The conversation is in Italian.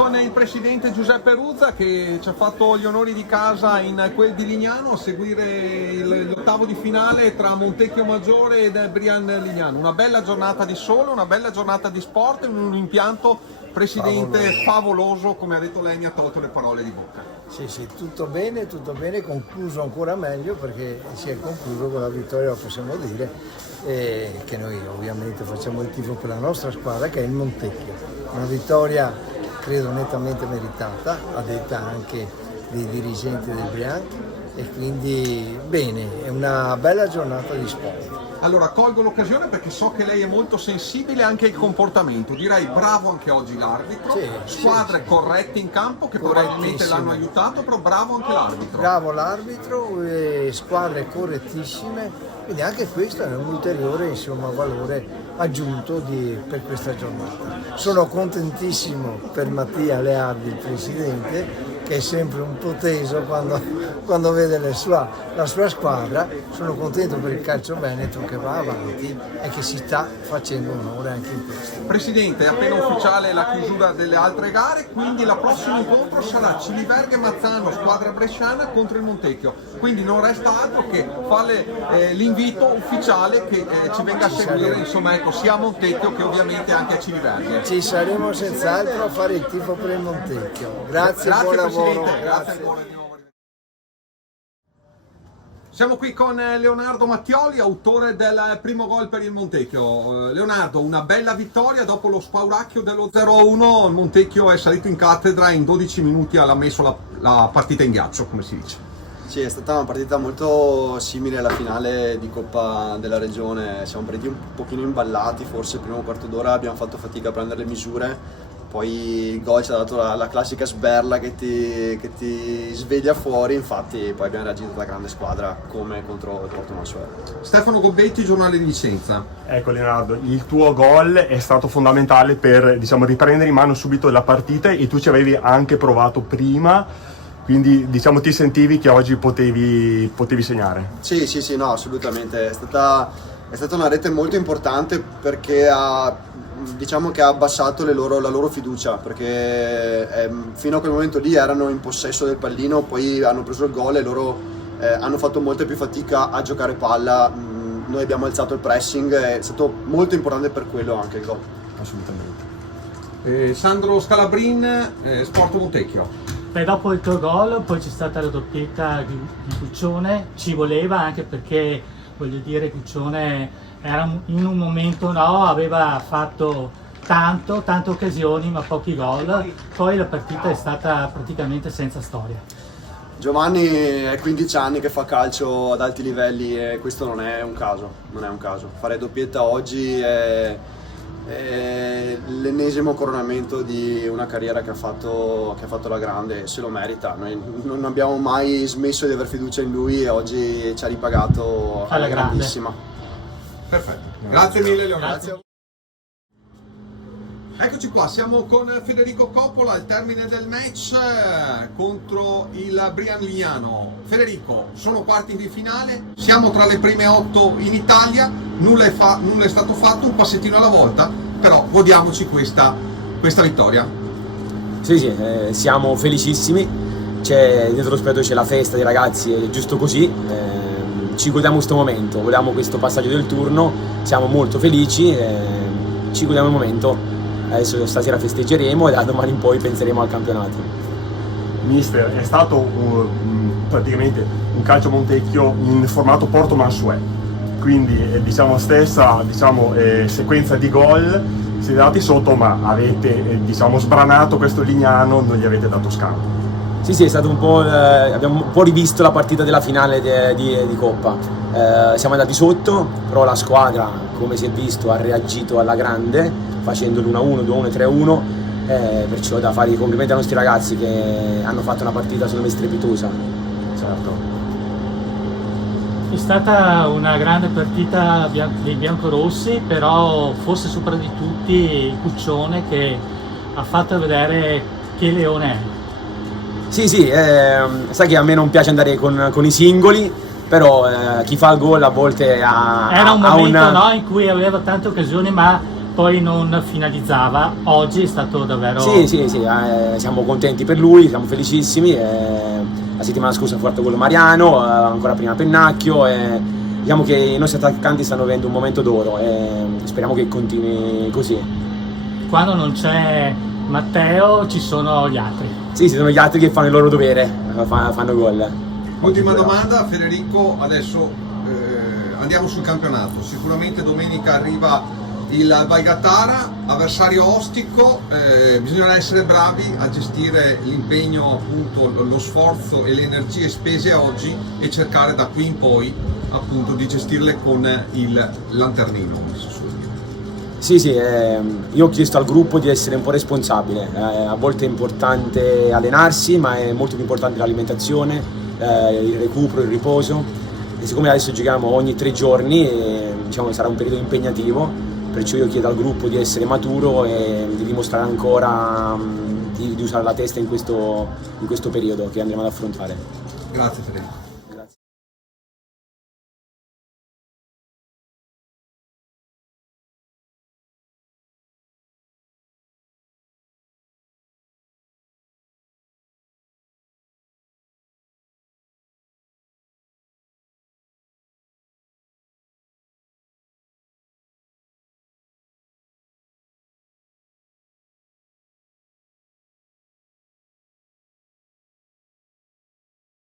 con il presidente Giuseppe Ruzza che ci ha fatto gli onori di casa in quel di Lignano a seguire l'ottavo di finale tra Montecchio Maggiore ed Brian Lignano. Una bella giornata di sole, una bella giornata di sport, un impianto, presidente, favoloso, come ha detto lei, mi ha tolto le parole di bocca. Sì, tutto bene, concluso ancora meglio perché si è concluso con la vittoria, lo possiamo dire, che noi ovviamente facciamo il tifo per la nostra squadra che è il Montecchio. Una vittoria credo nettamente meritata, a detta anche dei dirigenti del Brian, e quindi bene, è una bella giornata di sport. Allora colgo l'occasione perché so che lei è molto sensibile anche al comportamento, direi bravo anche oggi l'arbitro, squadre corrette in campo che probabilmente l'hanno aiutato, però bravo anche l'arbitro. Bravo l'arbitro, squadre correttissime, quindi anche questo è un ulteriore valore aggiunto per questa giornata. Sono contentissimo per Mattia Leardi, il presidente, che è sempre un po' teso quando vede la sua squadra. Sono contento per il calcio veneto che va avanti e che si sta facendo onore anche in questo. Presidente, è appena ufficiale la chiusura delle altre gare, quindi la prossimo incontro sarà Civitavecchia Mazzano, squadra bresciana, contro il Montecchio. Quindi non resta altro che fare l'invito ufficiale che ci venga a seguire, insomma, ecco, sia a Montecchio che ovviamente anche a Civitavecchia. Ci saremo senz'altro a fare il tifo per il Montecchio. Grazie buon lavoro. Grazie. Siamo qui con Leonardo Mattioli, autore del primo gol per il Montecchio. Leonardo, una bella vittoria dopo lo spauracchio dello 0-1. Il Montecchio è salito in cattedra, in 12 minuti ha messo la partita in ghiaccio, come si dice. Sì, è stata una partita molto simile alla finale di Coppa della Regione. Siamo partiti un pochino imballati, forse il primo quarto d'ora abbiamo fatto fatica a prendere le misure. Poi il gol ci ha dato la classica sberla che ti sveglia fuori, infatti poi abbiamo reagito da grande squadra come contro il Porto Mansueto. Stefano Gobbetti, giornale di Vicenza. Ecco Leonardo, il tuo gol è stato fondamentale per riprendere in mano subito la partita e tu ci avevi anche provato prima, quindi ti sentivi che oggi potevi segnare. Sì, no, assolutamente, è stata una rete molto importante perché ha abbassato la loro fiducia, perché fino a quel momento lì erano in possesso del pallino, poi hanno preso il gol e loro hanno fatto molta più fatica a giocare palla. Noi abbiamo alzato il pressing, è stato molto importante per quello anche il gol. Assolutamente. Sandro Scalabrin, Sport Montecchio. Dopo il tuo gol poi c'è stata la doppietta di Cuccione, ci voleva anche perché voglio dire Cuccione era in un momento aveva fatto tante occasioni ma pochi gol, poi la partita è stata praticamente senza storia. Giovanni è 15 anni che fa calcio ad alti livelli e questo non è un caso. Fare doppietta oggi è l'ennesimo coronamento di una carriera che ha fatto la grande e se lo merita. Noi non abbiamo mai smesso di aver fiducia in lui e oggi ci ha ripagato alla grandissima. Perfetto, grazie mille Leonardo. Eccoci qua, siamo con Federico Coppola al termine del match contro il Brian Lignano. Federico, sono quarti di finale, siamo tra le prime 8 in Italia, nulla è stato fatto, un passettino alla volta, però godiamoci questa vittoria. Sì, siamo felicissimi, dietro lo spettro c'è la festa dei ragazzi, è giusto così. Ci godiamo questo momento, vogliamo questo passaggio del turno, siamo molto felici, ci godiamo il momento, adesso stasera festeggeremo e da domani in poi penseremo al campionato. Mister, è stato praticamente un calcio Montecchio in formato Porto Mansueto, quindi stessa sequenza di gol, siete andati sotto ma avete sbranato questo Lignano, non gli avete dato scampo. Sì, è stato abbiamo un po' rivisto la partita della finale di Coppa. Siamo andati sotto, però la squadra, come si è visto, ha reagito alla grande, facendo l'1-1, 2-1, 3-1, perciò da fare i complimenti ai nostri ragazzi che hanno fatto una partita secondo me strepitosa. Certo. È stata una grande partita dei biancorossi, però forse sopra di tutti il Cuccione che ha fatto vedere che leone è. Sì, sai che a me non piace andare con i singoli, però chi fa il gol a volte era un momento in cui aveva tante occasioni ma poi non finalizzava. Oggi è stato davvero... Sì, siamo contenti per lui, siamo felicissimi. La settimana scorsa ha fatto gol Mariano, ancora prima Pennacchio. Diciamo che i nostri attaccanti stanno vivendo un momento d'oro e speriamo che continui così. Quando non c'è Matteo ci sono gli altri. Sì, ci sono gli altri che fanno il loro dovere, fanno gol. Ultima domanda, Federico, adesso andiamo sul campionato. Sicuramente domenica arriva il Valgatara, avversario ostico, bisognerà essere bravi a gestire l'impegno, appunto lo sforzo e le energie spese oggi e cercare da qui in poi appunto di gestirle con il lanternino. Sì, io ho chiesto al gruppo di essere un po' responsabile, a volte è importante allenarsi, ma è molto più importante l'alimentazione, il recupero, il riposo, e siccome adesso giochiamo ogni 3 giorni, diciamo sarà un periodo impegnativo, perciò io chiedo al gruppo di essere maturo e di dimostrare ancora di usare la testa in questo periodo che andremo ad affrontare. Grazie Federico.